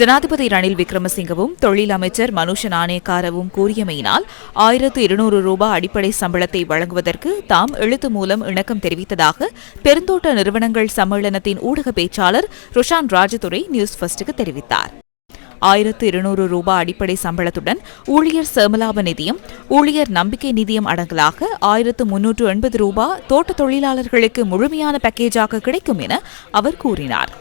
ஜனாதிபதி ரணில் விக்ரமசிங்கவும் தொழில் அமைச்சர் மனுஷ நாணயக்காரவும் கூறியமையினால் ஆயிரத்து இருநூறு ரூபாய் அடிப்படை சம்பளத்தை வழங்குவதற்கு தாம் எழுத்து மூலம் இணக்கம் தெரிவித்ததாக பெருந்தோட்ட நிறுவனங்கள் சம்மேளனத்தின் ஊடக பேச்சாளர் ருஷான் ராஜதுரை நியூஸ் ஃபர்ஸ்டுக்கு தெரிவித்தார். ஆயிரத்து இருநூறு ரூபாய் அடிப்படை சம்பளத்துடன் ஊழியர் சேமலாப நிதியம் ஊழியர் நம்பிக்கை நிதியம் அடங்கலாக ஆயிரத்து முன்னூற்று எண்பது ரூபாய் தோட்ட தொழிலாளர்களுக்கு முழுமையான பேக்கேஜாக கிடைக்கும் என அவர் கூறினார்.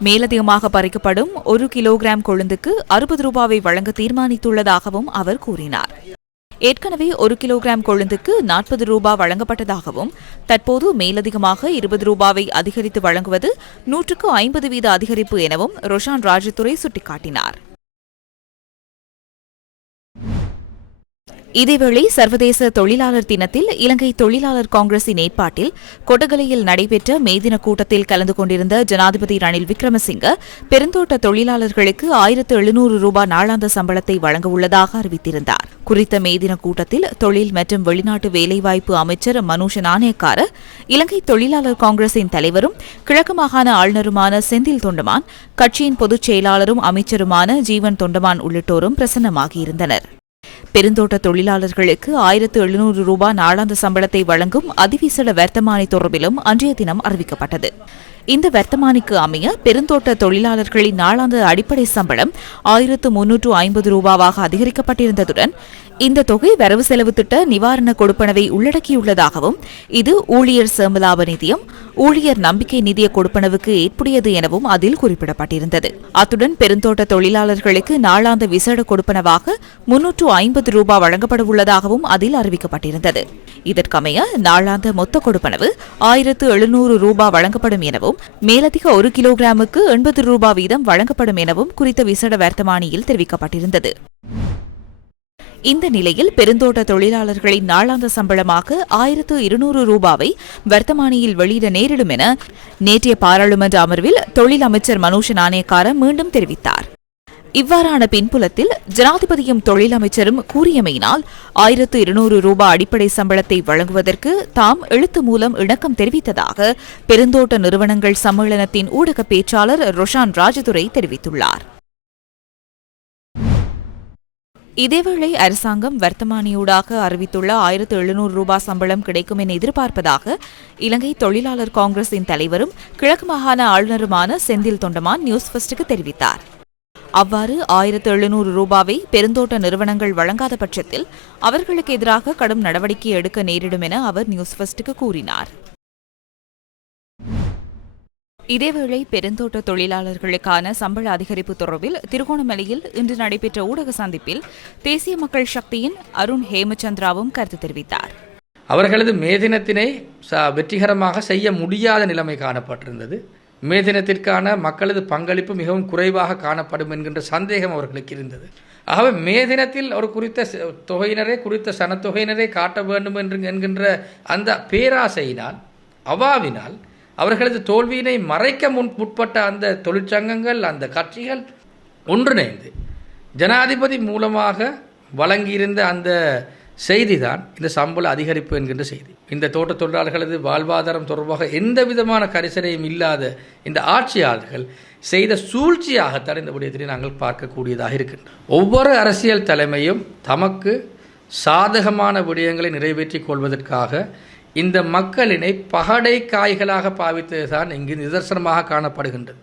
மேலதிகமாக பறிக்கப்படும் ஒரு கிலோகிராம் கொழுந்துக்கு அறுபது ரூபாவை வழங்க தீர்மானித்துள்ளதாகவும் அவர் கூறினார். ஏற்கனவே ஒரு கிலோகிராம் கொழுந்துக்கு நாற்பது ரூபாய் வழங்கப்பட்டதாகவும் தற்போது மேலதிகமாக இருபது ரூபாவை அதிகரித்து வழங்குவது நூற்றுக்கு ஐம்பது வீத அதிகரிப்பு எனவும் ரொஷான் ராஜதுரை சுட்டிக்காட்டினார். இதேவேளை சர்வதேச தொழிலாளர் தினத்தில் இலங்கை தொழிலாளர் காங்கிரசின் ஏற்பாட்டில் கொட்டகலையில் நடைபெற்ற மேதின கூட்டத்தில் கலந்து கொண்டிருந்த ஜனாதிபதி ரணில் விக்ரமசிங்க பெருந்தோட்ட தொழிலாளர்களுக்கு ஆயிரத்து எழுநூறு ரூபாய் நாளாந்த சம்பளத்தை வழங்க உள்ளதாக அறிவித்திருந்தார். குறித்த மேதின கூட்டத்தில் தொழில் மற்றும் வெளிநாட்டு வேலைவாய்ப்பு அமைச்சர் மனுஷ நாணயக்கார இலங்கை தொழிலாளர் காங்கிரசின் தலைவரும் கிழக்கு மாகாண ஆளுநருமான செந்தில் தொண்டமான் கட்சியின் பொதுச் செயலாளரும் அமைச்சருமான ஜீவன் தொண்டமான் உள்ளிட்டோரும் பிரசன்னமாகியிருந்தனர். பெருந்தோட்ட தொழிலாளர்களுக்கு ஆயிரத்து எழுநூறு ரூபாய் நாளாந்த சம்பளத்தை வழங்கும் அதிவிசேட வர்த்தமானி தொடர்பிலும் அன்றைய தினம் அறிவிக்கப்பட்டது. இந்த வர்த்தமானிக்கு அமைய பெருந்தோட்ட தொழிலாளர்களின் நாளாந்த அடிப்படை சம்பளம் ஆயிரத்து முன்னூற்று ஐம்பது ரூபாவாக அதிகரிக்கப்பட்டிருந்ததுடன் இந்த தொகை வரவு செலவு திட்ட நிவாரண கொடுப்பனவை உள்ளடக்கியுள்ளதாகவும் இது ஊழியர் சேமலாப நிதியம் ஊழியர் நம்பிக்கை நிதிய கொடுப்பனவுக்கு ஏற்புடையது எனவும் அதில் குறிப்பிடப்பட்டிருந்தது. அத்துடன் பெருந்தோட்ட தொழிலாளர்களுக்கு நாளாந்த விசேட கொடுப்பனவாக முன்னூற்று ஐம்பது ரூபாய் வழங்கப்பட உள்ளதாகவும் அதில் அறிவிக்கப்பட்டிருந்தது. இதற்கமைய நாளாந்த மொத்த கொடுப்பனவு ஆயிரத்து எழுநூறு ரூபாய் வழங்கப்படும் எனவும் மேலதிக ஒரு கிலோகிராமுக்கு எண்பது ரூபாய் வீதம் வழங்கப்படும் எனவும் குறித்த விசேட வர்த்தமானியில் தெரிவிக்கப்பட்டிருந்தது. இந்த நிலையில் பெருந்தோட்ட தொழிலாளர்களின் நாளாந்த சம்பளமாக ஆயிரத்து இருநூறு ரூபாவை வர்த்தமானியில் வெளியிட நேரிடும் என நேற்றைய பாராளுமன்ற அமர்வில் தொழில் அமைச்சர் மனோஜ் நாணயக்கார மீண்டும் தெரிவித்தார். இவ்வாறான பின்புலத்தில் ஜனாதிபதியும் தொழிலமைச்சரும் கூறியமையினால் ஆயிரத்து இருநூறு ரூபாய் அடிப்படை சம்பளத்தை வழங்குவதற்கு தாம் எழுத்து மூலம் இணக்கம் தெரிவித்ததாக பெருந்தோட்ட நிறுவனங்கள் சம்மேளனத்தின் ஊடக பேச்சாளர் ரொஷான் ராஜதுரை தெரிவித்துள்ளார். இதேவேளை அரசாங்கம் வர்த்தமானியூடாக அறிவித்துள்ள ஆயிரத்து எழுநூறு ரூபாய் சம்பளம் கிடைக்கும் என எதிர்பார்ப்பதாக இலங்கை தொழிலாளர் காங்கிரசின் தலைவரும் கிழக்கு மாகாண ஆளுநருமான செந்தில் தொண்டமான் நியூஸ் ஃபர்ஸ்டுக்கு தெரிவித்தார். அவ்வாறு ஆயிரத்து எழுநூறு ரூபாவை பெருந்தோட்ட நிறுவனங்கள் வழங்காத பட்சத்தில் அவர்களுக்கு எதிராக கடும் நடவடிக்கை எடுக்க நேரிடும் என அவர் நியூஸ் ஃபர்ஸ்டுக்கு கூறினார். இதேவேளை பெருந்தோட்ட தொழிலாளர்களுக்கான சம்பள அதிகரிப்பு தொடர்பில் திருகோணமலையில் இன்று நடைபெற்ற ஊடக சந்திப்பில் தேசிய மக்கள் சக்தியின் அருண் ஹேமச்சந்திராவும் கருத்து தெரிவித்தார். அவர்களது மேதினத்தினை வெற்றிகரமாக செய்ய முடியாத நிலைமை காணப்பட்டிருந்தது. மேதினத்திற்கான மக்களது பங்களிப்பு மிகவும் குறைவாக காணப்படும் என்கின்ற சந்தேகம் அவர்களுக்கு இருந்தது. ஆகவே மேதினத்தில் ஒரு குறித்த ச- குறித்த சனத்தொகையினரை காட்ட வேண்டும் என்று என்கின்ற அந்த பேராசையினால் அவாவினால் அவர்களது தோல்வியினை மறைக்க முன் முற்பட்ட அந்த தொழிற்சங்கங்கள் அந்த கட்சிகள் ஒன்றிணைந்து ஜனாதிபதி மூலமாக வழங்கியிருந்த அந்த செய்திதான் இந்த சம்பள அதிகரிப்பு என்கின்ற செய்தி. இந்த தோட்ட தொழிலாளர்களது வாழ்வாதாரம் தொடர்பாக எந்த விதமான கரிசனையும் இல்லாத இந்த ஆட்சியாளர்கள் செய்த சூழ்ச்சியாகத்தான் இந்த விடயத்தினை நாங்கள் பார்க்கக்கூடியதாக இருக்கின்றோம் ஒவ்வொரு அரசியல் தலைமையும் தமக்கு சாதகமான விடயங்களை நிறைவேற்றிக் கொள்வதற்காக இந்த மக்களினை பகடை காய்களாக பாவித்ததுதான் இங்கு நிதர்சனமாக காணப்படுகின்றது.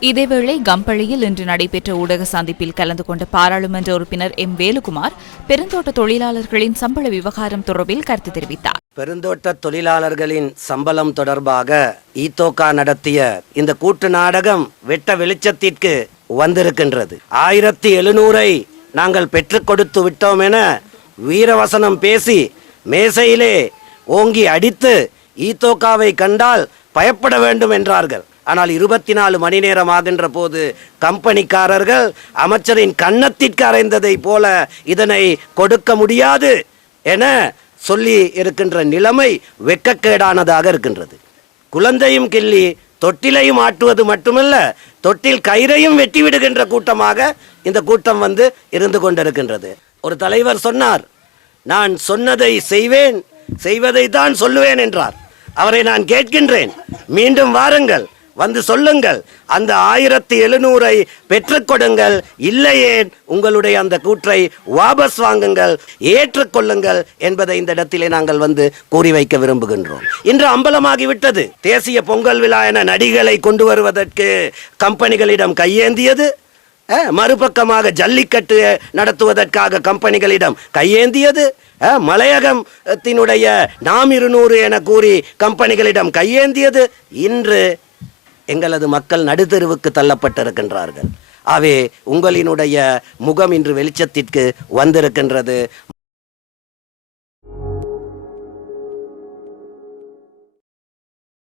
இதேவேளை கம்பளியில் இன்று நடைபெற்ற ஊடக சந்திப்பில் கலந்து கொண்ட பாராளுமன்ற உறுப்பினர் எம். வேலுகுமார் பெருந்தோட்ட தொழிலாளர்களின் சம்பள விவகாரம் தொடர்பில் கருத்து தெரிவித்தார். பெருந்தோட்ட தொழிலாளர்களின் சம்பளம் தொடர்பாக ஈத்தோகா நடத்திய இந்த கூட்டு நாடகம் வெட்ட வெளிச்சத்திற்கு வந்திருக்கின்றது. ஆயிரத்தி எழுநூறை நாங்கள் பெற்றுக் கொடுத்து விட்டோம் என வீரவசனம் பேசி மேசையிலே ஓங்கி அடித்து ஈத்தோகாவை கண்டால் பயப்பட வேண்டும் என்றார்கள். ஆனால் இருபத்தி நாலு மணி நேரம் ஆகின்ற போது கம்பெனிக்காரர்கள் அமைச்சரின் கன்னத்திற்கு அறைந்ததை போல இதனை கொடுக்க முடியாது என சொல்லி இருக்கின்ற நிலைமை வெக்கக்கேடானதாக இருக்கின்றது. குழந்தையும் கிள்ளி தொட்டிலையும் ஆட்டுவது மட்டுமல்ல தொட்டில் கயிறையும் வெட்டி விடுகின்ற கூட்டமாக இந்த கூட்டம் வந்து இருந்து கொண்டிருக்கின்றது. ஒரு தலைவர் சொன்னார் நான் சொன்னதை செய்வேன் செய்வதை தான் சொல்லுவேன் என்றார். அவரை நான் கேட்கின்றேன். மீண்டும் வாருங்கள். வந்து சொல்லுங்கள். அந்த ஆயிரத்தி எழுநூறை பெற்றுக் கொடுங்கள். உங்களுடைய அந்த கூற்றை வாபஸ் வாங்குங்கள். ஏற்றுக்கொள்ளுங்கள் என்பதை இந்த இடத்திலே நாங்கள் வந்து கூறி வைக்க விரும்புகின்றோம். இன்று அம்பலமாகிவிட்டது தேசிய பொங்கல் விழா என நடிகளை கொண்டு வருவதற்கு கம்பெனிகளிடம் கையேந்தியது. மறுபக்கமாக ஜல்லிக்கட்டு நடத்துவதற்காக கம்பெனிகளிடம் கையேந்தியது. மலையகத்தினுடைய நாம் இருநூறு என கூறி கம்பெனிகளிடம் கையேந்தியது. இன்று எங்களது மக்கள் நடுத்தெருவுக்கு தள்ளப்பட்டிருக்கின்றார்கள். ஆகவே உங்களினுடைய முகம் இன்று வெளிச்சத்திற்கு வந்திருக்கின்றது.